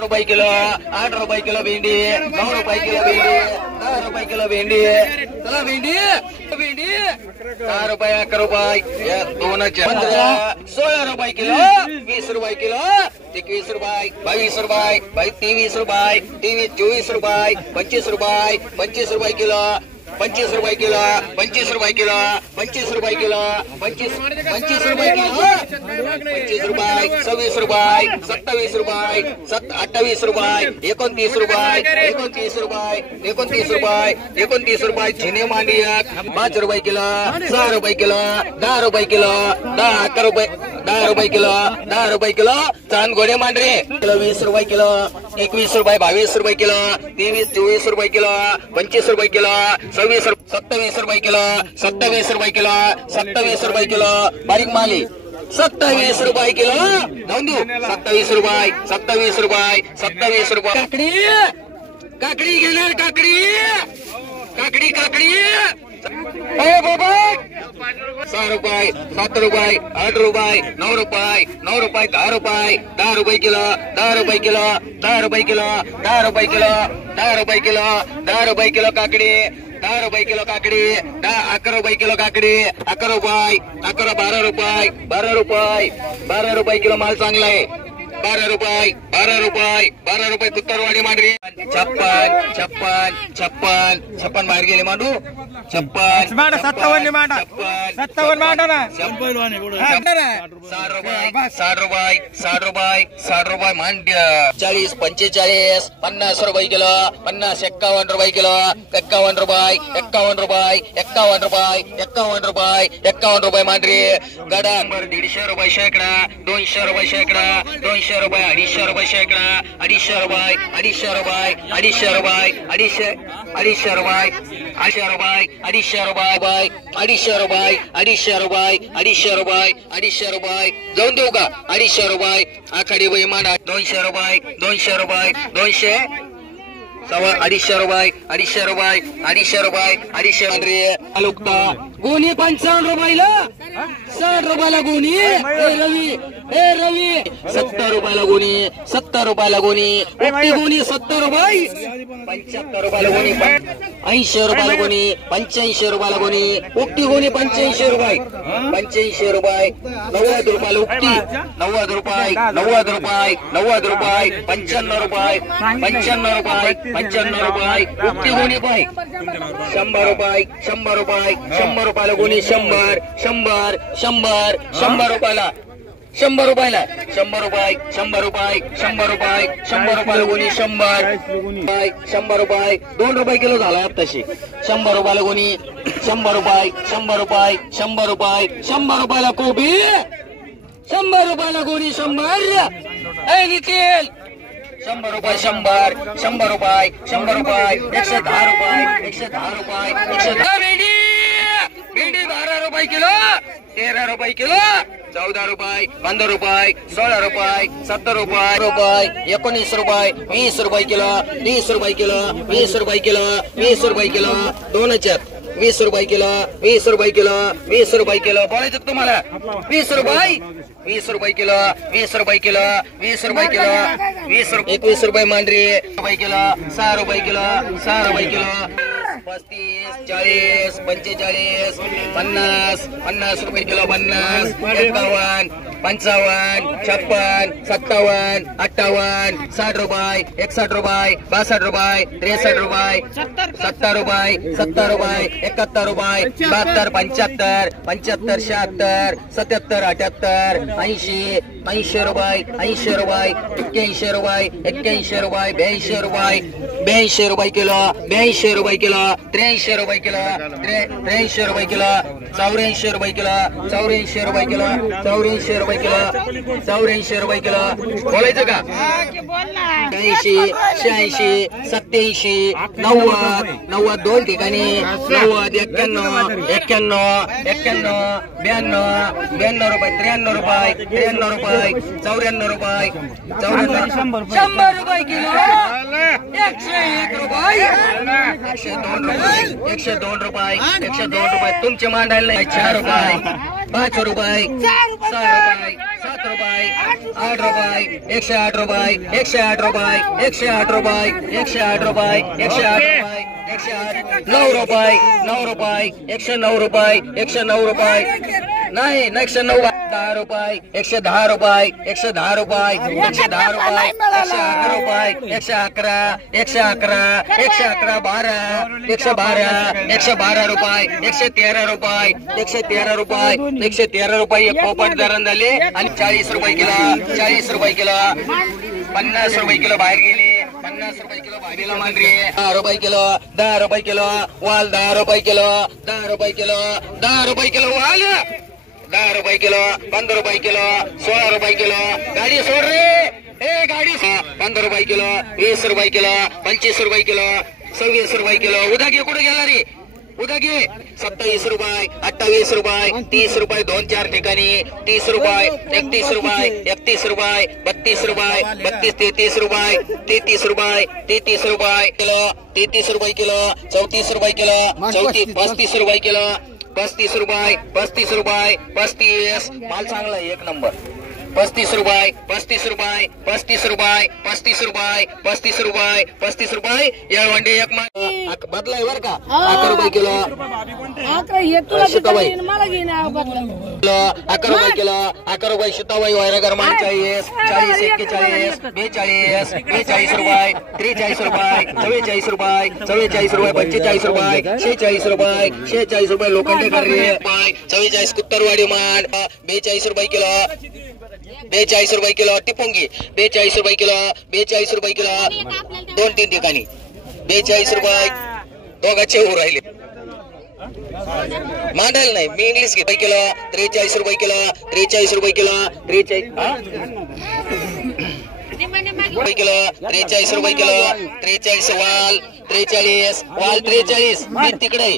रुपये किलो, 8 रुपये किलो भेंडी, 9 रुपये किलो भेंडी, 10 रुपये किलो भेंडी, चला भेंडी 10 रुपये 11 रुपये या दोनच 15 16 रुपये किलो, 20 रुपये किलो, 21 रुपये, 22 रुपये, 23 रुपये, 24 रुपये, 25 रुपये, 25 रुपये किलो, 25 रुपये किलो, 25 रुपये किलो, 25 रुपये किलो, 25 रुपये किलो, 25 रुपये, 26 रुपये, 27 रुपये, 28 रुपये, 29 रुपये, 29 रुपये, 29 रुपये, 29 रुपये झिने मांडिया 5 रुपये किलो, 6 रुपये किलो, 10 रुपये किलो, 10 रुपये, 10 रुपये किलो, 10 रुपये किलो चांद घोडे मांडरे किलो 20 रुपये किलो, 21 रुपये, 22 रुपये किलो, 23 24 रुपये किलो, 25 रुपये किलो, 27 रुपये किलो, 27 रुपये किलो, 27 रुपये किलो बारीक माली 27 रुपये किलो जाऊन देऊ 27 रुपये, 27 रुपये, 27 रुपये काकडी काकडी घेणार काकडी काकडी काकडी बाबा 6 रुपये, 7 रुपये, 8 रुपये, 9 रुपये, 9 रुपये, 10 रुपये, 10 रुपये किलो, 10 रुपये किलो, 10 रुपये किलो, 10 रुपये किलो, 10 रुपये किलो, 10 रुपये किलो काकडी 10 रुपये किलो काकडी 11 रुपये किलो काकडी 11 रुपये 11 12 रुपये 12 रुपये 12 रुपये किलो माल चांगला आहे 12 रुपये 12 रुपये 12 रुपये कुत्तरवाडी मांडरी 56 56 56 56 बाहेर गेले मांडू 56 57 मांडा 57 मांडा ना 60 रुपये 60 रुपये 60 रुपये 60 रुपये मांड 40 45 50 रुपये किलो 50 51 रुपये किलो 51 रुपये 51 रुपये 51 रुपये 51 रुपये 51 रुपये मांडरी गडा 150 रुपये शेकडा 200 रुपये शेकडा 200 रुपये 250 रुपये शेकडा 250 रुपये 250 रुपये 250 रुपये 250 रुपये 250 रुपये 250 रुपये 250 रुपये 250 रुपये 250 रुपये 250 रुपये जाऊन देऊ का 250 रुपये आखाडी बाई मांडा 200 रुपये 200 रुपये 200 सवा 250 रुपये 250 रुपये 250 रुपये 250 लुकता गोणी 55 रुपयाला 60 रुपयाला गोणी ए रवी 70 रुपयाला गोणी 70 रुपयाला गोणी उक्ती गोणी 70 रुपये 75 रुपयाला गोणी 80 रुपयाला गोणी 85 रुपयाला गोणी उक्ती गोणी 85 रुपये 85 रुपये 90 रुपयाला उक्ती 90 रुपये 90 रुपये 90 रुपये 95 रुपये 95 रुपये 95 रुपये उक्ती गोणी पाय 100 रुपये 100 रुपये 100 रुपयाला गोणी 100 100 100 100 रुपयाला 100 रुपयाला 100 रुपये 100 रुपये 100 रुपये 100 रुपयाला गोणी 100 रुपये 2 रुपये किलो झाला तशी 100 रुपयाला गोणी 100 रुपये 100 रुपये 100 रुपये 100 रुपयाला कोबी 100 रुपयाला गोणी 100 ए निखिल 100 रुपये 100 रुपये 100 रुपये 110 रुपये 110 रुपये 110 भेंडी 12 रुपये किलो 13 रुपये किलो 14 रुपये 15 रुपये 16 रुपये 17 रुपये 19 रुपये 20 रुपये किलो 20 रुपये किलो 20 रुपये किलो 20 रुपये किलो दोनच 20 रुपये किलो 20 रुपये किलो 20 रुपये किलो बोलायचं तुम्हाला 20 रुपये 20 रुपये किलो 20 रुपये किलो 20 रुपये किलो 21 रुपये मांडरी रुपये किलो 6 रुपये किलो 6 रुपये किलो 35 40 45 50 50 रुपये किलो 50 51 55 56 57 58 60 रुपये 61 रुपये 62 रुपये 63 रुपये 70 रुपये 70 रुपये 71 रुपये 72 75 75 76 77 78 80 80 रुपये 80 रुपये 81 रुपये 81 रुपये 82 रुपये 82 रुपये किलो 82 रुपये किलो 83 रुपये किलो 83 रुपये किलो 84 रुपये किलो 84 रुपये किलो 84 रुपये किलो 84 रुपये किलो बोलायचं का 80 86 87 90 90 दोन ठिकाणी 90 91 91 92 92 रुपये 93 रुपये 93 रुपये 94 रुपये 100 रुपये किलो 101 रुपये 102 रुपये 102 रुपये तुमचे मांडायला 4 रुपये 5 रुपये 6 रुपये 7 रुपये 8 रुपये 108 रुपये 108 रुपये 108 रुपये 108 रुपये 108 रुपये 108 9 रुपये 9 रुपये 109 रुपये 109 रुपये नाही 109 10 रुपये 110 रुपये 110 रुपये 110 रुपये 111 रुपये 111 111 111 12 112 112 रुपये 113 रुपये 113 रुपये 113 रुपये एक पोपट धरण झाले आणि 40 रुपये किलो 40 रुपये किलो 50 रुपये किलो बाहेर गेले 50 रुपये किलो भाजीला मांडरी 10 रुपये किलो 10 रुपये किलो वाल 10 रुपये किलो 10 रुपये किलो 10 रुपये किलो वाल 10 रुपये किलो 15 रुपये किलो 16 रुपये किलो गाडी सोड रे ए गाडी 15 रुपये किलो 20 रुपये किलो 25 रुपये किलो 26 रुपये किलो उद्या घे कुठे गेला रे उद्या घे 27 रुपये 28 रुपये 30 रुपये 2-4 ठिकाणी 30 रुपये 31 रुपये 31 रुपये 32 रुपये 32 33 रुपये 33 रुपये 33 रुपये किलो 33 रुपये किलो 34 रुपये किलो 35 रुपये किलो 35 रुपये 35 रुपये 35 माल चांगला एक नंबर 35 रुपये 35 रुपये 35 रुपये 35 रुपये 35 रुपये 35 रुपये येळवंडी एक माल बदलाय बर का 11 रुपये किलो 11 रुपये किलो 11 रुपये शिताबाई वायरागर मान 40 40 41 42 42 रुपये 43 रुपये 44 रुपये 44 रुपये 45 रुपये 46 रुपये 46 रुपये लोखंडे करणे 44 कुत्तरवाडी मान 42 रुपये किलो 42 रुपये किलो टिपुंगी 42 रुपये किलो 42 रुपये किलो 2-3 ठिकाणी 42 रुपये दोघांचे होऊ राहिले मांडायला नाही मी इंग्लिश घेतो किलो 43 रुपये किलो 43 रुपये किलो 43 किलो 43 रुपये किलो 43 वाल 43 वाल 43 मी तिकडे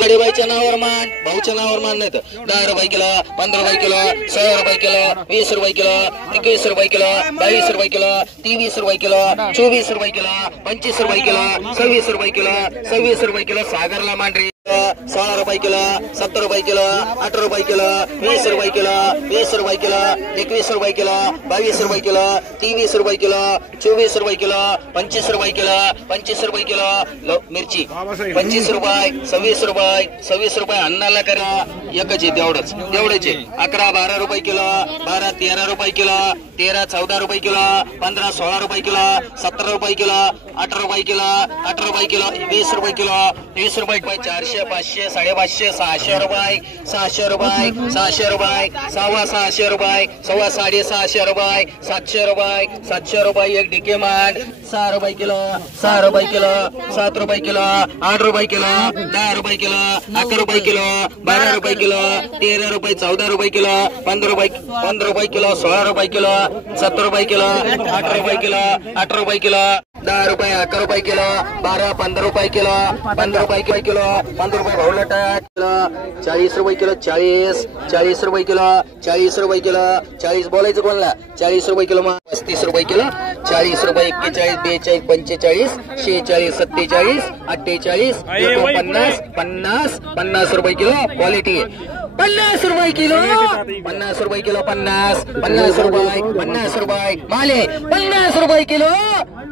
गडीबाईच्या नावावर मान भाऊच्या नावावर मान नाही तर 10 रुपये किलो 15 रुपये किलो 16 रुपये किलो 20 रुपये किलो 21 रुपये किलो 22 रुपये किलो 23 रुपये किलो 24 रुपये किलो 25 रुपये किलो 26 रुपये किलो 26 रुपये किलो सागरला मांडरी 16 रुपये किलो 70 रुपये किलो 18 रुपये किलो 20 रुपये किलो 20 रुपये किलो 21 रुपये किलो 22 रुपये किलो 23 रुपये किलो 24 रुपये किलो 25 रुपये किलो 25 रुपये किलो मिरची 25 रुपये 26 रुपये अन्नाला करा एकच आहे तेवढंच तेवढेच 11-12 रुपये किलो 12-13 रुपये किलो 13-14 रुपये किलो 15-16 रुपये किलो 17 रुपये किलो 18 रुपये किलो 18 रुपये किलो 20 रुपये किलो 20 रुपये 400 500 550 600 रुपये 600 रुपये 600 रुपये 600 रुपये 650 रुपये 700 रुपये 700 रुपये एक डिके मांड 6 रुपये किलो 6 रुपये किलो 7 रुपये किलो 8 रुपये किलो 10 रुपये किलो 11 रुपये किलो 12 रुपये किलो 13 रुपये 14 रुपये किलो 15 रुपये किलो 16 रुपये किलो 17 रुपये किलो 18 रुपये किलो 18 रुपये किलो 10 रुपये 11 रुपये किलो 12 15 रुपये किलो 15 रुपये किलो 15 रुपये भाऊला टाक 40 रुपये किलो 40 रुपये किलो 40 रुपये किलो 40 बोलायचं कोणला 40 रुपये किलो 35 रुपये किलो 40 रुपये 41 42 45 46 47 48 49 50 रुपये किलो क्वालिटी 50 रुपये किलो 50 रुपये किलो 50 रुपये माले 50 रुपये किलो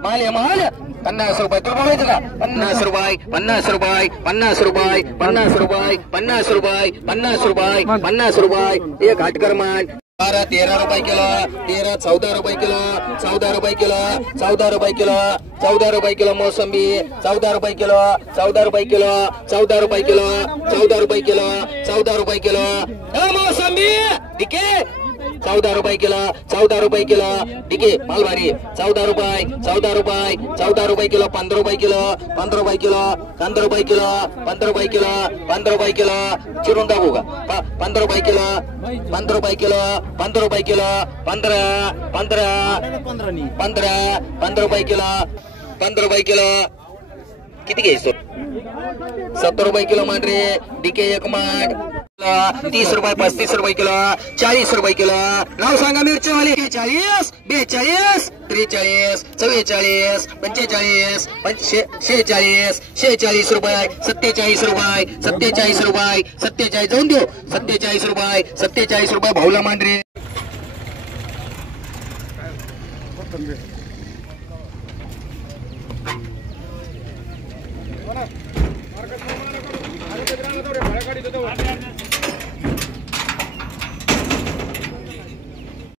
माले माल 50 रुपये तुला बोलायचं का 50 रुपये 50 रुपये 50 रुपये 50 रुपये 50 रुपये 50 रुपये 50 रुपये एक हटकर मान 12-13 रुपये किलो 13-14 रुपये किलो 14 रुपये किलो 14 रुपये किलो 14 रुपये किलो मोसंबी 14 रुपये किलो 14 रुपये किलो 14 रुपये किलो 14 रुपये किलो 14 रुपये किलो मोसंबी ठीक आहे 14 रुपये किलो 14 रुपये किलो ठीक आहे मालवारी 14 रुपये 14 रुपये 14 रुपये किलो 15 रुपये किलो 15 रुपये किलो 15 रुपये किलो 15 रुपये किलो 15 रुपये किलो चिरून टाकू का 15 रुपये किलो 15 रुपये किलो 15 रुपये किलो 15 रुपये किलो 15 रुपये किलो किती घ्यायचो 70 रुपये किलो मांडरे डीके एक मांड 30 रुपये 35 रुपये किलो 40 रुपये किलो नाव सांगा मिरची वाली 40 42 43 44 45 46 रुपये 47 रुपये 47 जाऊन देऊ 47 रुपये भाऊला मांडरे आपण भेटू.